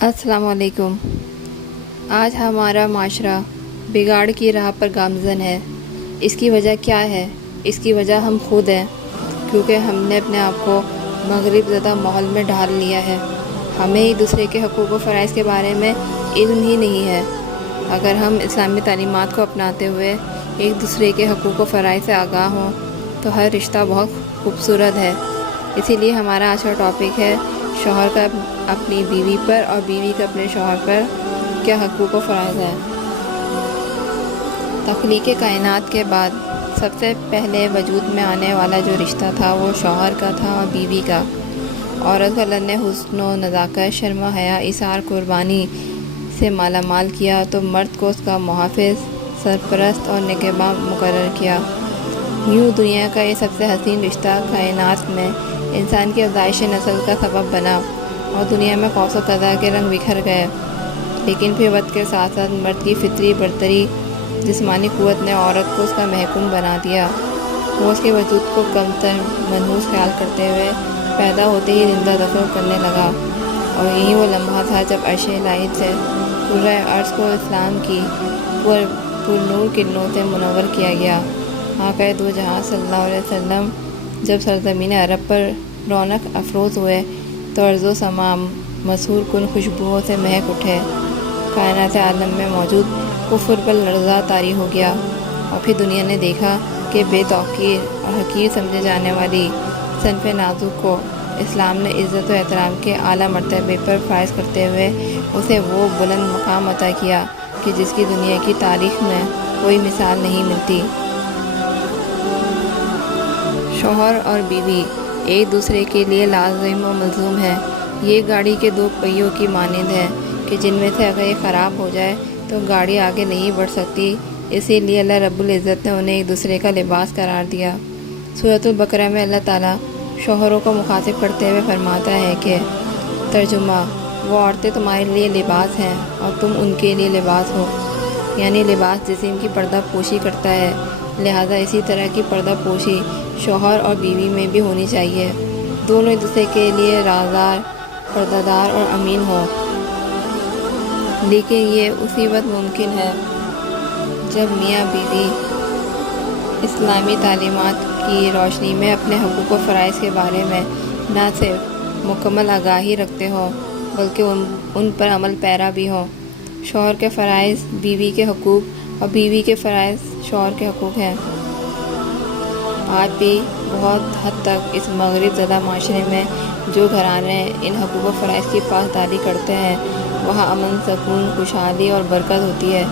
السلام علیکم۔ آج ہمارا معاشرہ بگاڑ کی راہ پر گامزن ہے۔ اس کی وجہ کیا ہے؟ اس کی وجہ ہم خود ہیں، کیونکہ ہم نے اپنے آپ کو مغرب زدہ ماحول میں ڈھال لیا ہے۔ ہمیں ایک دوسرے کے حقوق و فرائض کے بارے میں علم ہی نہیں ہے۔ اگر ہم اسلامی تعلیمات کو اپناتے ہوئے ایک دوسرے کے حقوق و فرائض سے آگاہ ہوں تو ہر رشتہ بہت خوبصورت ہے۔ اسی لیے ہمارا آج کا ٹاپک ہے شوہر کا اپنی بیوی پر اور بیوی کا اپنے شوہر پر کیا حقوق و فرائض ہے۔ تخلیق کائنات کے بعد سب سے پہلے وجود میں آنے والا جو رشتہ تھا وہ شوہر کا تھا اور بیوی کا۔ عورت کو اللہ نے حسن و نزاکت، شرم و حیا، ایثار، قربانی سے مالا مال کیا تو مرد کو اس کا محافظ، سرپرست اور نگہباں مقرر کیا۔ یوں دنیا کا یہ سب سے حسین رشتہ کائنات میں انسان کی افزائش نسل کا سبب بنا اور دنیا میں قوس و قزح کے رنگ بکھر گئے۔ لیکن پھر وقت کے ساتھ ساتھ مرد کی فطری برتری، جسمانی قوت نے عورت کو اس کا محکوم بنا دیا۔ وہ اس کے وجود کو کمتر، منحوس خیال کرتے ہوئے پیدا ہوتے ہی زندہ دفن کرنے لگا۔ اور یہی وہ لمحہ تھا جب عرش الہی سے کرۂ ارض کو اسلام کی پرنور کرنوں سے منور کیا گیا۔ آقائے دو جہاں صلی اللہ علیہ وسلم جب سرزمین عرب پر رونق افروز ہوئے تو ارض و سما مسحور کن خوشبوؤں سے مہک اٹھے۔ کائنات عالم میں موجود کفر پر لرزہ طاری ہو گیا، اور پھر دنیا نے دیکھا کہ بے توقیر اور حقیر سمجھے جانے والی صنف نازک کو اسلام نے عزت و احترام کے اعلیٰ مرتبے پر فائز کرتے ہوئے اسے وہ بلند مقام عطا کیا کہ جس کی دنیا کی تاریخ میں کوئی مثال نہیں ملتی۔ شوہر اور بیوی ایک دوسرے کے لیے لازم و ملزوم ہے۔ یہ گاڑی کے دو پہیوں کی مانند ہے کہ جن میں سے اگر یہ خراب ہو جائے تو گاڑی آگے نہیں بڑھ سکتی۔ اسی لیے اللہ رب العزت نے انہیں ایک دوسرے کا لباس قرار دیا۔ سورۃ البقرہ میں اللہ تعالیٰ شوہروں کو مخاطب کرتے ہوئے فرماتا ہے کہ ترجمہ: وہ عورتیں تمہارے لیے لباس ہیں اور تم ان کے لیے لباس ہو، یعنی لباس جسم کی پردہ پوشی کرتا ہے، لہٰذا اسی طرح کی پردہ پوشی شوہر اور بیوی میں بھی ہونی چاہیے۔ دونوں ایک دوسرے کے لیے رازدار، پردہ دار اور امین ہو۔ لیکن یہ اسی وقت ممکن ہے جب میاں بیوی اسلامی تعلیمات کی روشنی میں اپنے حقوق و فرائض کے بارے میں نہ صرف مکمل آگاہی رکھتے ہوں بلکہ ان پر عمل پیرا بھی ہوں۔ شوہر کے فرائض بیوی کے حقوق اور بیوی کے فرائض شوہر کے حقوق ہیں۔ آج بھی بہت حد تک اس مغرب زدہ معاشرے میں جو گھرانے ان حقوق و فرائض کی پاسداری کرتے ہیں وہاں امن، سکون، خوشحالی اور برکت ہوتی ہے،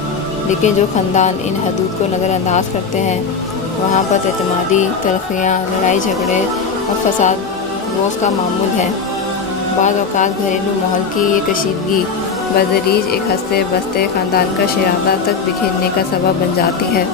لیکن جو خاندان ان حدود کو نظر انداز کرتے ہیں وہاں بد اعتمادی، تلخیاں، لڑائی جھگڑے اور فساد روز کا معمول ہے۔ بعض اوقات گھریلو ماحول کی یہ کشیدگی بتدریج ایک ہنستے بستے خاندان کا شیرازہ تک بکھیرنے کا سبب بن جاتی ہے۔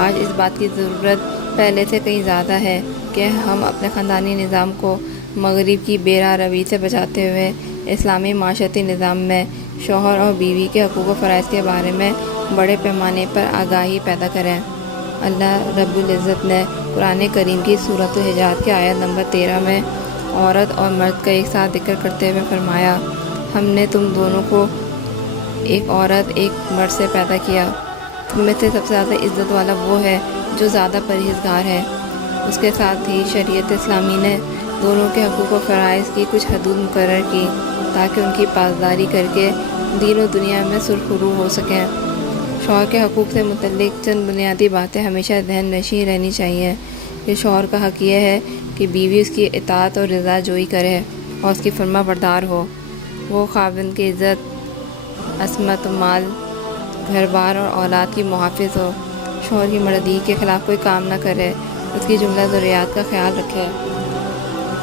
آج اس بات کی ضرورت پہلے سے کہیں زیادہ ہے کہ ہم اپنے خاندانی نظام کو مغرب کی بے راہ روی سے بچاتے ہوئے اسلامی معاشرتی نظام میں شوہر اور بیوی کے حقوق و فرائض کے بارے میں بڑے پیمانے پر آگاہی پیدا کریں۔ اللہ رب العزت نے قرآن کریم کی سورۃ الحجرات کی آیت نمبر 13 میں عورت اور مرد کا ایک ساتھ ذکر کرتے ہوئے فرمایا: ہم نے تم دونوں کو ایک عورت ایک مرد سے پیدا کیا، تم میں سے سب سے زیادہ عزت والا وہ ہے جو زیادہ پرہیزگار ہے۔ اس کے ساتھ ہی شریعت اسلامی نے دونوں کے حقوق و فرائض کی کچھ حدود مقرر کی تاکہ ان کی پاسداری کر کے دین و دنیا میں سرخرو ہو سکیں۔ شوہر کے حقوق سے متعلق چند بنیادی باتیں ہمیشہ ذہن نشین رہنی چاہیے کہ شوہر کا حق یہ ہے کہ بیوی اس کی اطاعت اور رضا جوئی کرے اور اس کی فرما بردار ہو۔ وہ خاوند کی عزت، عصمت، مال، گھر بار اور اولاد کی محافظ ہو، شوہر کی مرضی کے خلاف کوئی کام نہ کرے، اس کی جملہ ضروریات کا خیال رکھے،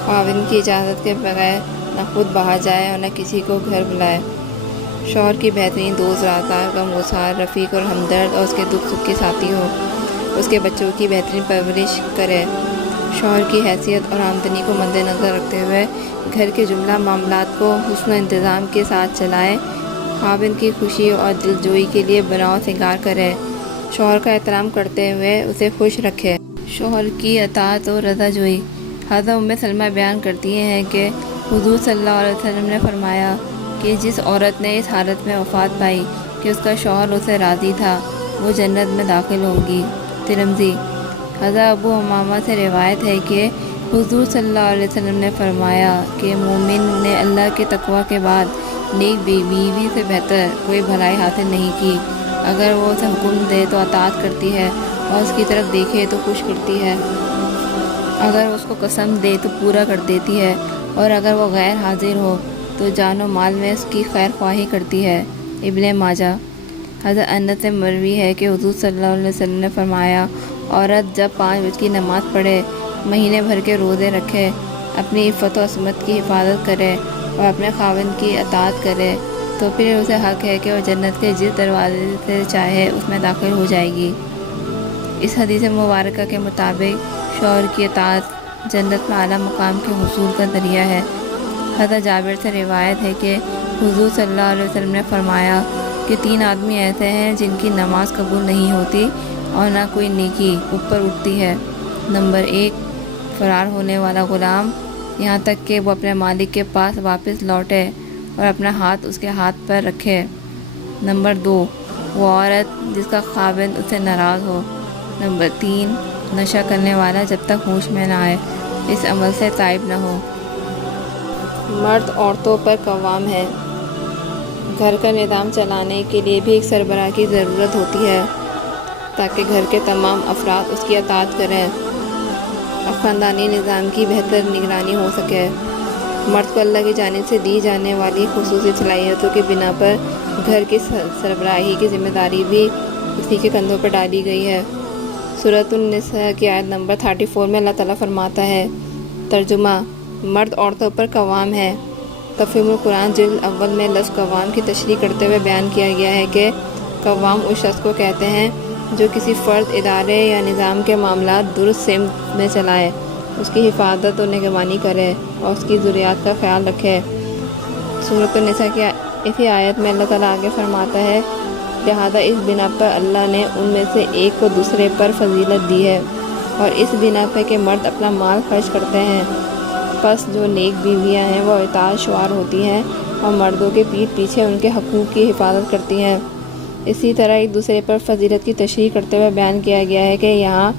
خاوند کی اجازت کے بغیر نہ خود باہر جائے اور نہ کسی کو گھر بلائے، شوہر کی بہترین دوست، رازدار، غمگسار، رفیق اور ہمدرد اور اس کے دکھ سکھ کی ساتھی ہو، اس کے بچوں کی بہترین پرورش کرے، شوہر کی حیثیت اور آمدنی کو مد نظر رکھتے ہوئے گھر کے جملہ معاملات کو حسن و انتظام کے ساتھ چلائے، خاوند کی خوشی اور دلجوئی کے لیے بناؤ سنگار کرے، شوہر کا احترام کرتے ہوئے اسے خوش رکھے، شوہر کی اطاعت اور رضا جوئی۔ حضرت ام سلمہ بیان کرتی ہیں کہ حضور صلی اللہ علیہ وسلم نے فرمایا: کہ جس عورت نے اس حالت میں وفات پائی کہ اس کا شوہر اسے راضی تھا وہ جنت میں داخل ہوگی۔ ترمذی۔ حضرت ابو امامہ سے روایت ہے کہ حضور صلی اللہ علیہ وسلم نے فرمایا کہ مومن نے اللہ کے تقوی کے بعد نیک بیوی سے بہتر کوئی بھلائی حاصل نہیں کی۔ اگر وہ اسے حکم دے تو اطاعت کرتی ہے اور اس کی طرف دیکھے تو خوش کرتی ہے، اگر اس کو قسم دے تو پورا کر دیتی ہے، اور اگر وہ غیر حاضر ہو تو جان و مال میں اس کی خیر خواہی کرتی ہے۔ ابن ماجہ۔ حضرت انس سے مروی ہے کہ حضور صلی اللہ علیہ وسلم نے فرمایا، عورت جب 5 وقت کی نماز پڑھے، مہینے بھر کے روزے رکھے، اپنی عفت و عصمت کی حفاظت کرے اور اپنے خاوند کی اطاعت کرے تو پھر اسے حق ہے کہ وہ جنت کے جس دروازے سے چاہے اس میں داخل ہو جائے گی۔ اس حدیث مبارکہ کے مطابق شوہر کی اطاعت جنت میں اعلیٰ مقام کے حصول کا ذریعہ ہے۔ حضرت جابر سے روایت ہے کہ حضور صلی اللہ علیہ وسلم نے فرمایا کہ 3 آدمی ایسے ہیں جن کی نماز قبول نہیں ہوتی اور نہ کوئی نیکی اوپر اٹھتی ہے۔ نمبر 1، فرار ہونے والا غلام یہاں تک کہ وہ اپنے مالک کے پاس واپس لوٹے اور اپنا ہاتھ اس کے ہاتھ پر رکھے۔ نمبر 2، وہ عورت جس کا خاوند اس سے ناراض ہو۔ نمبر 3، نشہ کرنے والا جب تک ہوش میں نہ آئے اس عمل سے تائب نہ ہو۔ مرد عورتوں پر قوام ہے۔ گھر کا نظام چلانے کے لیے بھی ایک سربراہ کی ضرورت ہوتی ہے تاکہ گھر کے تمام افراد اس کی اطاعت کریں اور خاندانی نظام کی بہتر نگرانی ہو سکے۔ مرد کو اللہ کی جانب سے دی جانے والی خصوصی صلاحیتوں کی بنا پر گھر کی سربراہی کی ذمہ داری بھی اسی کے کندھوں پر ڈالی گئی ہے۔ سورۃ النساء کی آیت نمبر 34 میں اللہ تعالیٰ فرماتا ہے، ترجمہ: مرد عورتوں پر قوام ہے۔ تفہیم القرآن جلد اول میں لفظ قوام کی تشریح کرتے ہوئے بیان کیا گیا ہے کہ قوام اس شخص کو کہتے ہیں جو کسی فرد، ادارے یا نظام کے معاملات درست سمت میں چلائے، اس کی حفاظت و نگرانی کرے اور اس کی ضروریات کا خیال رکھے۔ سورۃ النساء کی اسی آیت میں اللہ تعالیٰ آگے فرماتا ہے، لہذا اس بنا پر اللہ نے ان میں سے ایک کو دوسرے پر فضیلت دی ہے، اور اس بنا پر کہ مرد اپنا مال خرچ کرتے ہیں، پس جو نیک بیویاں ہیں وہ اطاعت شعار ہوتی ہیں اور مردوں کے پیٹھ پیچھے ان کے حقوق کی حفاظت کرتی ہیں۔ اسی طرح ایک دوسرے پر فضیلت کی تشریح کرتے ہوئے بیان کیا گیا ہے کہ یہاں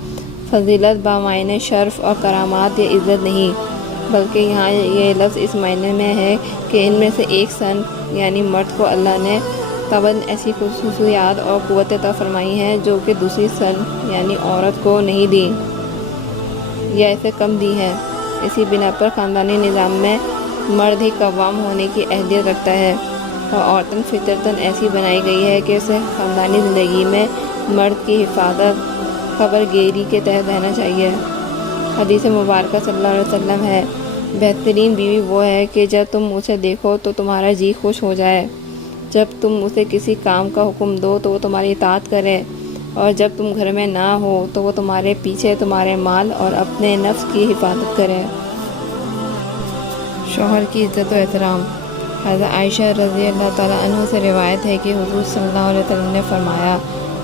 فضیلت بمعنی شرف اور کرامات یا عزت نہیں، بلکہ یہاں یہ لفظ اس معنی میں ہے کہ ان میں سے ایک صنف یعنی مرد کو اللہ نے طبعاً ایسی خصوصیات اور قوت عطا فرمائی ہیں جو کہ دوسری صنف یعنی عورت کو نہیں دی یا اسے کم دی ہیں۔ اسی بنا پر خاندانی نظام میں مرد ہی قوام ہونے کی اہلیت رکھتا ہے اور عورتیں فطرتاً ایسی بنائی گئی ہے کہ اسے خاندانی زندگی میں مرد کی حفاظت، خبر گیری کے تحت رہنا چاہیے۔ حدیث مبارکہ صلی اللہ علیہ وسلم ہے، بہترین بیوی وہ ہے کہ جب تم اسے دیکھو تو تمہارا جی خوش ہو جائے، جب تم اسے کسی کام کا حکم دو تو وہ تمہاری اطاعت کرے، اور جب تم گھر میں نہ ہو تو وہ تمہارے پیچھے تمہارے مال اور اپنے نفس کی حفاظت کرے۔ شوہر کی عزت و احترام۔ حضرت عائشہ رضی اللہ تعالیٰ عنہ سے روایت ہے کہ حضور صلی اللہ علیہ وسلم نے فرمایا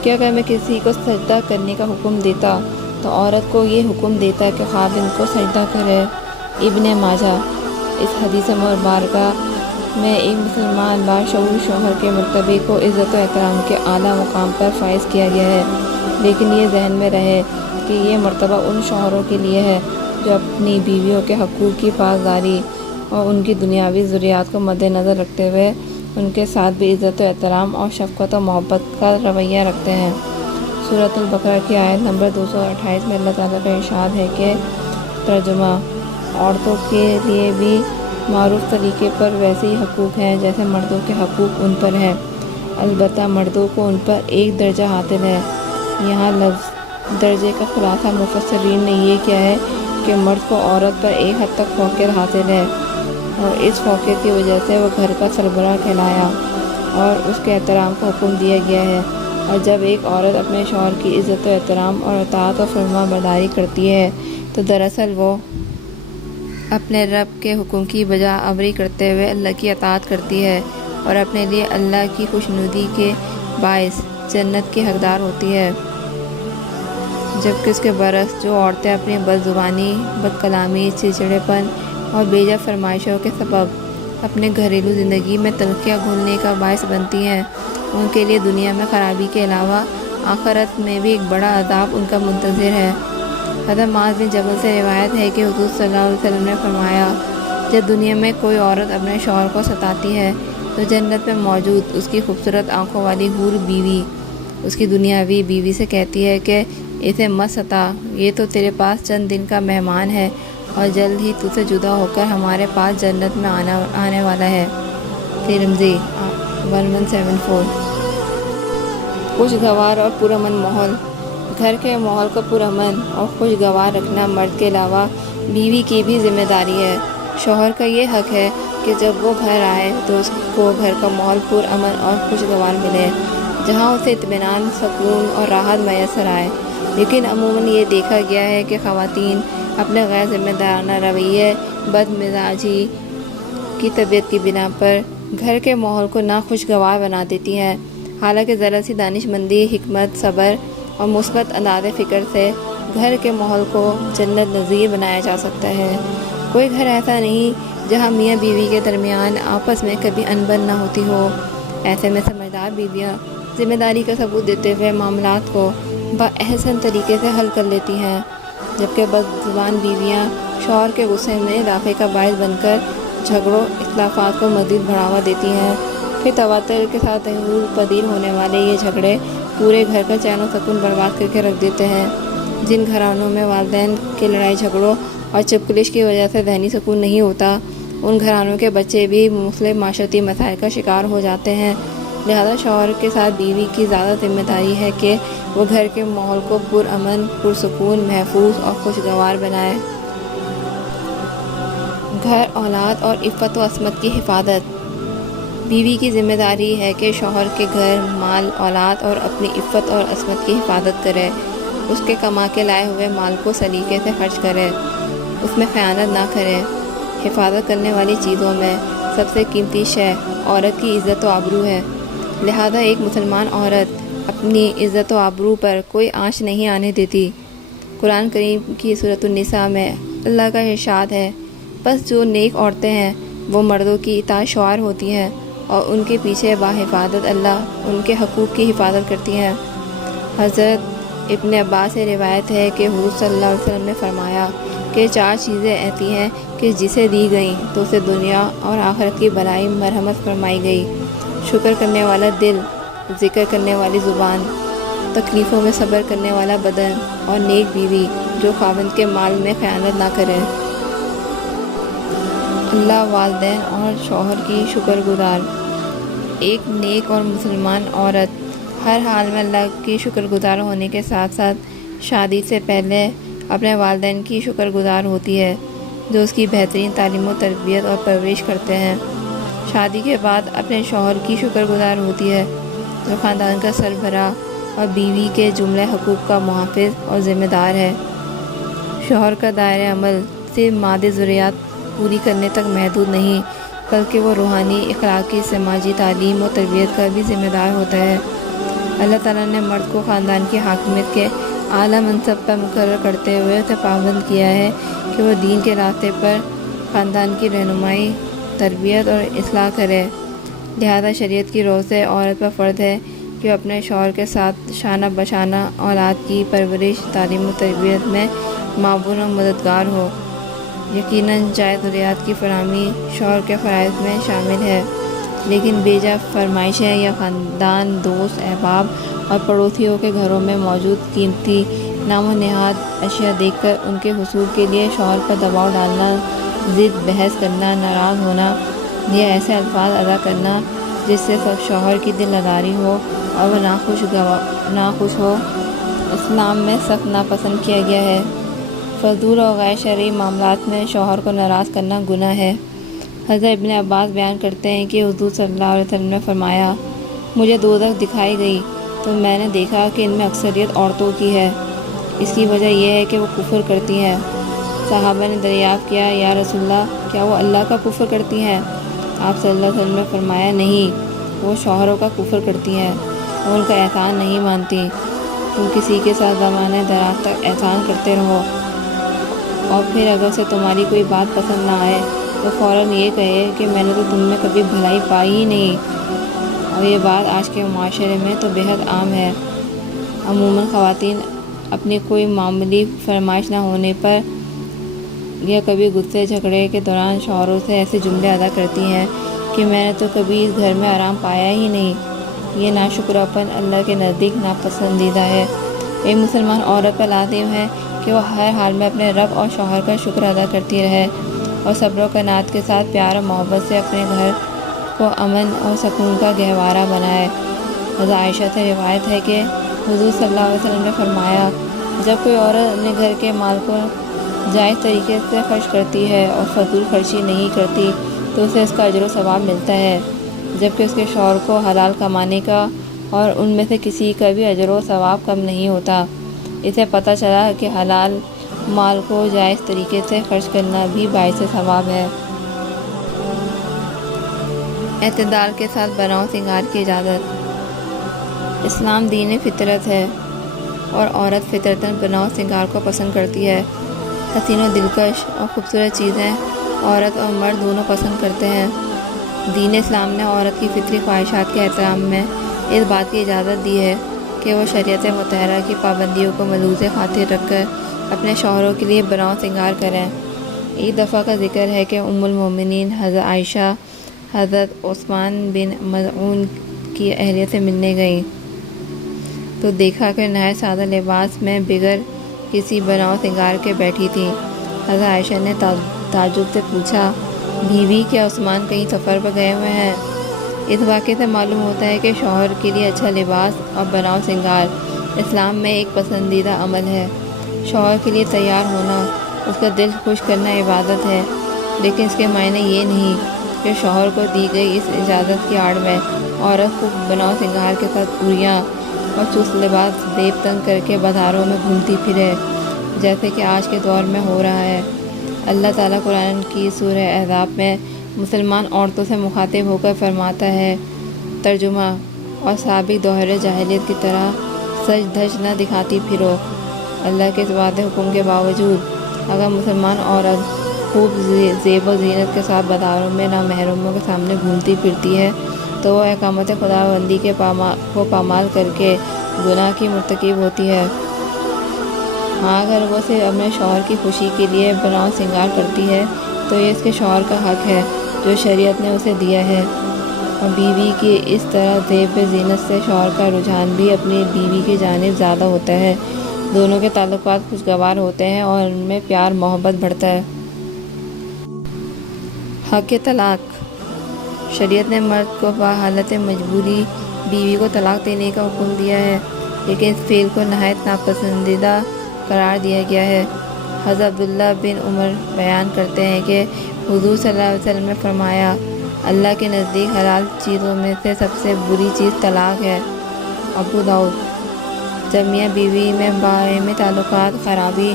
کہ اگر میں کسی کو سجدہ کرنے کا حکم دیتا تو عورت کو یہ حکم دیتا کہ خاوند کو سجدہ کرے۔ ابن ماجہ۔ اس حدیث مبارکہ میں ایک مسلمان باشعور شوہر کے مرتبے کو عزت و احترام کے اعلیٰ مقام پر فائز کیا گیا ہے، لیکن یہ ذہن میں رہے کہ یہ مرتبہ ان شوہروں کے لیے ہے جو اپنی بیویوں کے حقوق کی پاسداری اور ان کی دنیاوی ضروریات کو مد نظر رکھتے ہوئے ان کے ساتھ بھی عزت و احترام اور شفقت و محبت کا رویہ رکھتے ہیں۔ سورۃ البقرہ کی آیت نمبر 228 میں اللہ تعالیٰ کا ارشاد ہے کہ ترجمہ: عورتوں کے لیے بھی معروف طریقے پر ویسے ہی حقوق ہیں جیسے مردوں کے حقوق ان پر ہیں، البتہ مردوں کو ان پر ایک درجہ حاصل ہے۔ یہاں لفظ درجے کا خلاصہ مفسرین نے یہ کیا ہے کہ مرد کو عورت پر ایک حد تک فوقیت حاصل ہے، اور اس فوقیت کی وجہ سے وہ گھر کا سربراہ کہلایا اور اس کے احترام کا حکم دیا گیا ہے۔ اور جب ایک عورت اپنے شوہر کی عزت و احترام اور اطاعت و فرما برداری کرتی ہے تو دراصل وہ اپنے رب کے حکم کی بجا آوری کرتے ہوئے اللہ کی اطاعت کرتی ہے اور اپنے لیے اللہ کی خوشنودی کے باعث جنت کی حقدار ہوتی ہے، جبکہ اس کے برعکس جو عورتیں اپنی بد زبانی، بد کلامی، چڑچڑے پن اور بیجا فرمائشوں کے سبب اپنے گھریلو زندگی میں تلخیاں گھولنے کا باعث بنتی ہیں، ان کے لیے دنیا میں خرابی کے علاوہ آخرت میں بھی ایک بڑا عذاب ان کا منتظر ہے۔ حضرت معاذ بن جبل سے روایت ہے کہ حضور صلی اللہ علیہ وسلم نے فرمایا، جب دنیا میں کوئی عورت اپنے شوہر کو ستاتی ہے تو جنت میں موجود اس کی خوبصورت آنکھوں والی حور بیوی اس کی دنیاوی بیوی سے کہتی ہے کہ اسے مت ستا، یہ تو تیرے پاس چند دن کا مہمان ہے اور جلد ہی تجھ سے جدا ہو کر ہمارے پاس جنت میں آنے والا ہے۔ ترمذی 1174۔ خوشگوار اور پرامن ماحول۔ گھر کے ماحول کو پرامن اور خوشگوار رکھنا مرد کے علاوہ بیوی کی بھی ذمہ داری ہے۔ شوہر کا یہ حق ہے کہ جب وہ گھر آئے تو اس کو گھر کا ماحول پرامن اور خوشگوار ملے، جہاں اسے اطمینان، سکون اور راحت میسر آئے۔ لیکن عموماً یہ دیکھا گیا ہے کہ خواتین اپنے غیر ذمہ دارانہ رویے، بد مزاجی کی طبیعت کی بنا پر گھر کے ماحول کو ناخوشگوار بنا دیتی ہیں، حالانکہ ذرا سی دانش مندی، حکمت، صبر اور مثبت انداز فکر سے گھر کے ماحول کو جنت نظیر بنایا جا سکتا ہے۔ کوئی گھر ایسا نہیں جہاں میاں بیوی کے درمیان آپس میں کبھی انبن نہ ہوتی ہو۔ ایسے میں سمجھدار بیویاں ذمہ داری کا ثبوت دیتے ہوئے معاملات کو باحسن طریقے سے حل کر لیتی ہیں، جبکہ بدزبان بیویاں شوہر کے غصے میں اضافے کا باعث بن کر جھگڑوں، اختلافات کو مزید بڑھاوا دیتی ہیں۔ پھر تواتر کے ساتھ ظہور پذیر ہونے والے یہ جھگڑے پورے گھر کا چین و سکون برباد کر کے رکھ دیتے ہیں۔ جن گھرانوں میں والدین کے لڑائی جھگڑوں اور چپکلش کی وجہ سے ذہنی سکون نہیں ہوتا، ان گھرانوں کے بچے بھی مختلف معاشرتی مسائل کا شکار ہو جاتے ہیں۔ لہذا شوہر کے ساتھ بیوی کی زیادہ ذمہ داری ہے کہ وہ گھر کے ماحول کو پرامن، پرسکون، محفوظ اور خوشگوار بنائے۔ گھر، اولاد اور عفت و عصمت کی حفاظت۔ بیوی کی ذمہ داری ہے کہ شوہر کے گھر، مال، اولاد اور اپنی عفت اور عصمت کی حفاظت کرے، اس کے کما کے لائے ہوئے مال کو سلیقے سے خرچ کرے، اس میں خیانت نہ کرے۔ حفاظت کرنے والی چیزوں میں سب سے قیمتی شے عورت کی عزت و آبرو ہے، لہذا ایک مسلمان عورت اپنی عزت و آبرو پر کوئی آنچ نہیں آنے دیتی۔ قرآن کریم کی سورۃ النساء میں اللہ کا ارشاد ہے، بس جو نیک عورتیں ہیں وہ مردوں کی اطاعت شعار ہوتی ہیں اور ان کے پیچھے بحفاظت اللہ ان کے حقوق کی حفاظت کرتی ہیں۔ حضرت ابن عباس سے روایت ہے کہ حضور صلی اللہ علیہ وسلم نے فرمایا کہ 4 چیزیں ایسی ہیں کہ جسے دی گئیں تو اسے دنیا اور آخرت کی بھلائی مرحمت فرمائی گئی: شکر کرنے والا دل، ذکر کرنے والی زبان، تکلیفوں میں صبر کرنے والا بدن اور نیک بیوی جو خاوند کے مال میں خیانت نہ کرے۔ اللہ، والدین اور شوہر کی شکر گزار۔ ایک نیک اور مسلمان عورت ہر حال میں اللہ کی شکر گزار ہونے کے ساتھ ساتھ شادی سے پہلے اپنے والدین کی شکر گزار ہوتی ہے جو اس کی بہترین تعلیم و تربیت اور پرورش کرتے ہیں۔ شادی کے بعد اپنے شوہر کی شکر گزار ہوتی ہے جو خاندان کا سربراہ اور بیوی کے جملہ حقوق کا محافظ اور ذمہ دار ہے۔ شوہر کا دائرۂ عمل صرف مادی ضروریات پوری کرنے تک محدود نہیں، بلکہ وہ روحانی، اخلاقی، سماجی تعلیم و تربیت کا بھی ذمہ دار ہوتا ہے۔ اللہ تعالیٰ نے مرد کو خاندان کی حاکمیت کے اعلیٰ منصب پر مقرر کرتے ہوئے اسے پابند کیا ہے کہ وہ دین کے راستے پر خاندان کی رہنمائی، تربیت اور اصلاح کرے۔ لہذا شریعت کی رو سے عورت پر فرض ہے کہ وہ اپنے شوہر کے ساتھ شانہ بشانہ اولاد کی پرورش، تعلیم و تربیت میں معاون و مددگار ہو۔ یقیناً جائز ضروریات کی فراہمی شوہر کے فرائض میں شامل ہے، لیکن بیجا فرمائشیں یا خاندان، دوست، احباب اور پڑوسیوں کے گھروں میں موجود قیمتی نام و نہاد اشیاء دیکھ کر ان کے حصول کے لیے شوہر پر دباؤ ڈالنا، ضد بحث کرنا، ناراض ہونا یا ایسے الفاظ ادا کرنا جس سے سب شوہر کی دل آزاری ہو اور وہ ناخوش ہو، اسلام میں سخت ناپسند کیا گیا ہے۔ فضول اور غیر شرعی معاملات میں شوہر کو ناراض کرنا گناہ ہے۔ حضرت ابن عباس بیان کرتے ہیں کہ حضور صلی اللہ علیہ وسلم نے فرمایا، مجھے دوزخ دکھائی گئی تو میں نے دیکھا کہ ان میں اکثریت عورتوں کی ہے، اس کی وجہ یہ ہے کہ وہ کفر کرتی ہیں۔ صحابہ نے دریافت کیا، یا رسول اللہ، کیا وہ اللہ کا کفر کرتی ہیں؟ آپ صلی اللہ علیہ وسلم نے فرمایا، نہیں، وہ شوہروں کا کفر کرتی ہیں اور ان کا احسان نہیں مانتی۔ تم کسی کے ساتھ زمانے دراز تک احسان کرتے رہو اور پھر اگر اسے تمہاری کوئی بات پسند نہ آئے تو تو فوراً یہ کہے کہ میں نے تو تم میں کبھی بھلائی پائی ہی نہیں۔ اور یہ بات آج کے معاشرے میں تو بہت عام ہے۔ عموماً خواتین اپنی کوئی معمولی فرمائش نہ ہونے پر یا کبھی غصے جھگڑے کے دوران شوہروں سے ایسے جملے ادا کرتی ہیں کہ میں نے تو کبھی اس گھر میں آرام پایا ہی نہیں۔ یہ ناشکراپن اللہ کے نزدیک ناپسندیدہ ہے۔ ایک مسلمان عورت پر لازم ہے کہ وہ ہر حال میں اپنے رب اور شوہر کا شکر ادا کرتی رہے اور صبر و قناعت کے ساتھ پیار اور محبت سے اپنے گھر کو امن اور سکون کا گہوارہ بنائے۔ حضرت عائشہ سے روایت ہے کہ حضور صلی اللہ علیہ وسلم نے فرمایا، جب کوئی عورت اپنے گھر کے مال کو جائز طریقے سے خرچ کرتی ہے اور فضول خرچی نہیں کرتی تو اسے اس کا اجر و ثواب ملتا ہے، جبکہ اس کے شوہر کو حلال کمانے کا اور ان میں سے کسی کا بھی اجر و ثواب کم نہیں ہوتا۔ اسے پتہ چلا کہ حلال مال کو جائز طریقے سے خرچ کرنا بھی باعث ثواب ہے۔ اعتدال کے ساتھ بناؤ سنگار کی اجازت۔ اسلام دین فطرت ہے اور عورت فطرتاً بناؤ سنگار کو پسند کرتی ہے۔ حسین و دلکش اور خوبصورت چیزیں عورت اور مرد دونوں پسند کرتے ہیں۔ دین اسلام نے عورت کی فطری خواہشات کے احترام میں اس بات کی اجازت دی ہے کہ وہ شریعت مطہرہ کی پابندیوں کو ملحوظ خاطر رکھ کر اپنے شوہروں کے لیے بناؤ سنگار کریں۔ ایک دفعہ کا ذکر ہے کہ ام المومنین حضرت عائشہ حضرت عثمان بن مظعون کی اہلیہ سے ملنے گئیں تو دیکھا کہ نہایت سادہ لباس میں بغیر کسی بناؤ سنگار کے بیٹھی تھی۔ حضرت عائشہ نے تعجب سے پوچھا، بیوی کیا عثمان کہیں سفر پر گئے ہوئے ہیں؟ اس واقعے سے معلوم ہوتا ہے کہ شوہر کے لیے اچھا لباس اور بناؤ سنگار اسلام میں ایک پسندیدہ عمل ہے۔ شوہر کے لیے تیار ہونا، اس کا دل خوش کرنا عبادت ہے، لیکن اس کے معنی یہ نہیں کہ شوہر کو دی گئی اس اجازت کی آڑ میں عورت کو بناؤ سنگار کے ساتھ عریاں اور چست لباس زیب تن کر کے بازاروں میں گھومتی پھرے، جیسے کہ آج کے دور میں ہو رہا ہے۔ اللہ تعالیٰ قرآن کی سورہ احزاب میں مسلمان عورتوں سے مخاطب ہو کر فرماتا ہے، ترجمہ، اور سابق دور جاہلیت کی طرح سج دھج نہ دکھاتی پھرو۔ اللہ کے اس واضح حکم کے باوجود اگر مسلمان عورت خوب زیب و زینت کے ساتھ بازاروں میں نامحرموں کے سامنے گھومتی پھرتی ہے تو وہ احکامات خداوندی کو پامال کر کے گناہ کی مرتکب ہوتی ہے۔ ہاں، اگر وہ صرف اپنے شوہر کی خوشی کے لیے بناؤ سنگار کرتی ہے تو یہ اس کے شوہر کا حق ہے جو شریعت نے اسے دیا ہے، اور بیوی کی اس طرح زیب و زینت سے شوہر کا رجحان بھی اپنی بیوی کی جانب زیادہ ہوتا ہے۔ دونوں کے تعلقات خوشگوار ہوتے ہیں اور ان میں پیار محبت بڑھتا ہے۔ حق طلاق۔ شریعت نے مرد کو بحالت مجبوری بیوی کو طلاق دینے کا حکم دیا ہے، لیکن اس فعل کو نہایت ناپسندیدہ قرار دیا گیا ہے۔ حضرت عبداللہ بن عمر بیان کرتے ہیں کہ حضور صلی اللہ علیہ وسلم نے فرمایا، اللہ کے نزدیک حلال چیزوں میں سے سب سے بری چیز طلاق ہے۔ ابو داؤد۔ جب میاں بیوی میں باہمی تعلقات خرابی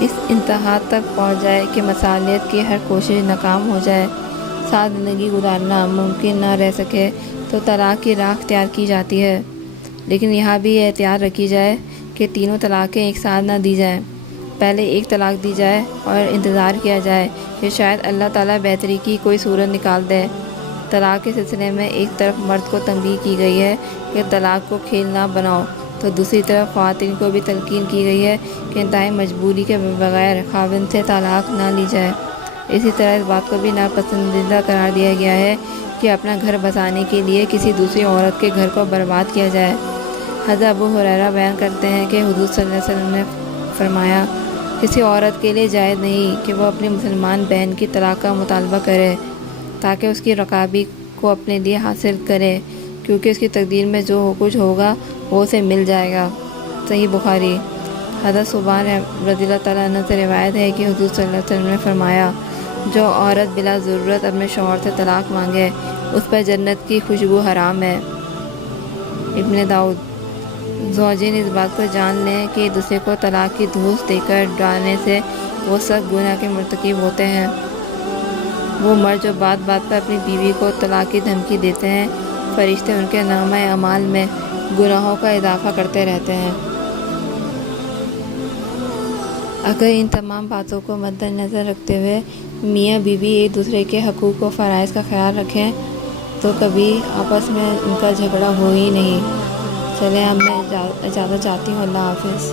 اس انتہا تک پہنچ جائے کہ مصالحت کی ہر کوشش ناکام ہو جائے، ساتھ زندگی گزارنا ممکن نہ رہ سکے، تو طلاق کی راہ اختیار کی جاتی ہے، لیکن یہاں بھی یہ احتیاط رکھی جائے کہ تینوں طلاقیں ایک ساتھ نہ دی جائیں۔ پہلے ایک طلاق دی جائے اور انتظار کیا جائے کہ شاید اللہ تعالیٰ بہتری کی کوئی صورت نکال دے۔ طلاق کے سلسلے میں ایک طرف مرد کو تنبیہ کی گئی ہے کہ طلاق کو کھیل نہ بناؤ، تو دوسری طرف خواتین کو بھی تلقین کی گئی ہے کہ انتہائی مجبوری کے بغیر خاوند سے طلاق نہ لی جائے۔ اسی طرح اس بات کو بھی ناپسندیدہ قرار دیا گیا ہے کہ اپنا گھر بسانے کے لیے کسی دوسری عورت کے گھر کو برباد کیا جائے۔ حضرت ابو ہریرہ بیان کرتے ہیں کہ حضور صلی اللہ علیہ وسلم نے فرمایا، کسی عورت کے لیے جائز نہیں کہ وہ اپنی مسلمان بہن کی طلاق کا مطالبہ کرے تاکہ اس کی رقابی کو اپنے لیے حاصل کرے، کیونکہ اس کی تقدیر میں جو کچھ ہوگا وہ اسے مل جائے گا۔ صحیح بخاری۔ حضرت صوبان رضی اللہ تعالیٰ عنہ سے روایت ہے کہ حضور صلی اللہ علیہ وسلم نے فرمایا، جو عورت بلا ضرورت اپنے شوہر سے طلاق مانگے اس پر جنت کی خوشبو حرام ہے۔ ابن داؤد۔ زوجین اس بات کو جان لیں کہ ایک دوسرے کو طلاق کی دھوس دے کر ڈرانے سے وہ سخت گناہ کے مرتکب ہوتے ہیں۔ وہ مرد جو بات بات پر اپنی بیوی کو طلاق کی دھمکی دیتے ہیں، فرشتے ان کے نامہ اعمال میں گناہوں کا اضافہ کرتے رہتے ہیں۔ اگر ان تمام باتوں کو مد نظر رکھتے ہوئے میاں بیوی ایک دوسرے کے حقوق و فرائض کا خیال رکھیں تو کبھی آپس میں ان کا جھگڑا ہو ہی نہیں۔ چلیں اب میں اجازت چاہتی ہوں، اللہ حافظ۔